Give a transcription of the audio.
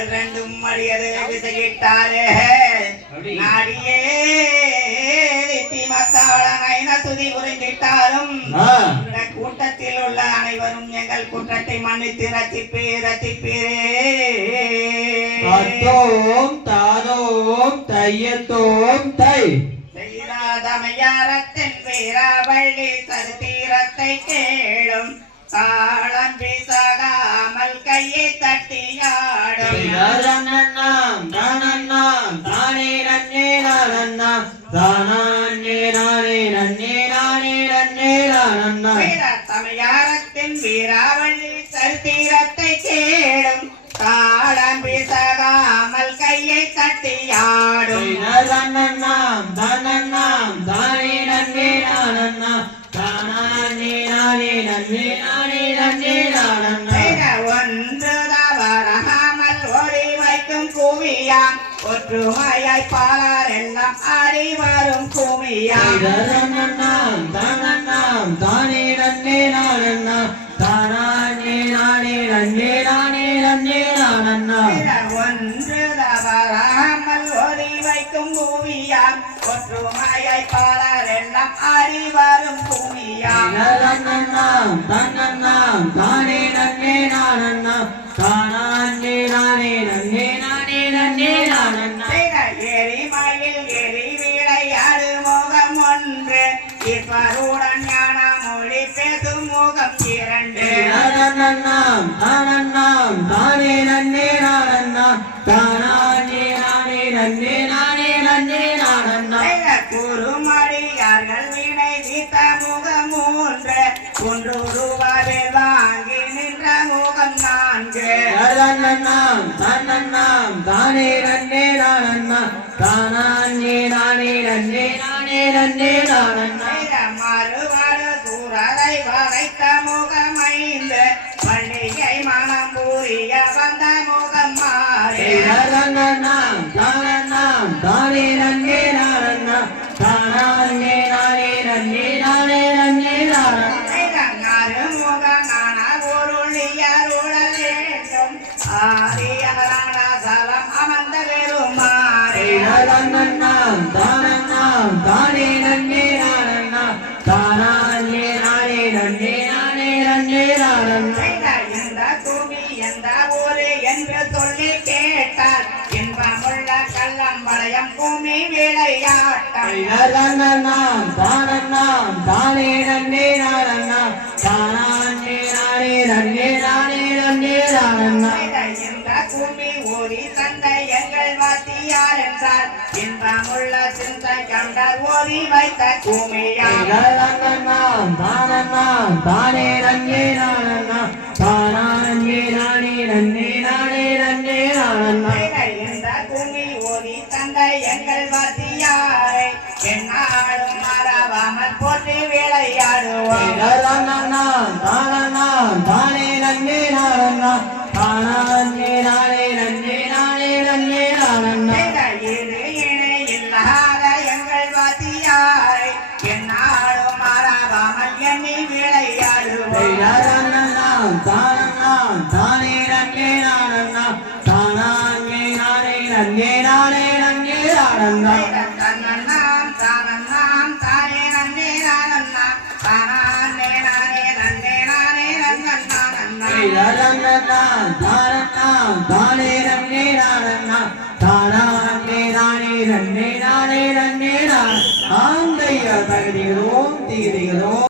கைகள் ரெண்டும் மடியது விசையிட்டாரே நாடியே மத்தாளனை சுதி புரிந்திட்டாலும் கூட்டத்தில் உள்ள அனைவரும் எங்கள் குற்றத்தை மன்னித்து ரசிப்பீரே தாதோம் தையத்தோம் தை செய்யாதமையாரத்தின் வீராவள்ளி சரித்திரத்தை கேளும் தாளம் வீசாகாமல் கையை தட்டியாடும் தமையாரத்தின் வீராவள்ளி சரித்திரத்தை கேளும் தாளம் வீசாகாமல் கையை தட்டியாடும் ஒன்று தவறாமல் ஓடி வைக்கும் குவியாம் ஒற்றுமையாய் பாலார் எல்லாம் ஆடி வரும் குவியாம் ஒன்று தவறாமல் ஓடி வைக்கும் குவியாம் ஒற்றுமையாய் பாலார் எல்லாம் ஆடி வரும் குவியாம் எரிமயில் எரி விளையாடு முகம் ஒன்று இருப்பருடன் ஞான மொழி பேசும் முகம் இரண்டு குறுமடியார்கள் வினை தீர்த்த முகம் மூன்று ஒன்று ரூபாவில் வாங்கி நின்ற முகம் நான்கு மறுவாடு சூரரை வரைத்த முகம் ஐந்து பண்டிகை மனம் புரிய வந்த முகம் மாறி அமர்ந்த பெருமாறே எந்த தூமி எந்த ஊரு என்று சொல்லி கேட்டார் இன்பமுள்ள கள்ளம் வளையம் பூமி விளையாட்டம் பூமி ஓரி தந்தை எங்கள் வாத்தியார் என்றார் இன்பமுள்ள சிந்தை கண்டார் ஓரி வைத்த பூமியார் இந்த பூமி ஓரி தந்தை எங்கள் வாத்தியாரை என்னாலும் மறவாமல் போட்டு விளையாடுவோம் இல்லாத எங்கள் வாத்தியாரை என்னாலும் மறவாமல் எண்ணி விளையாடுவோம் தகுதிகளோ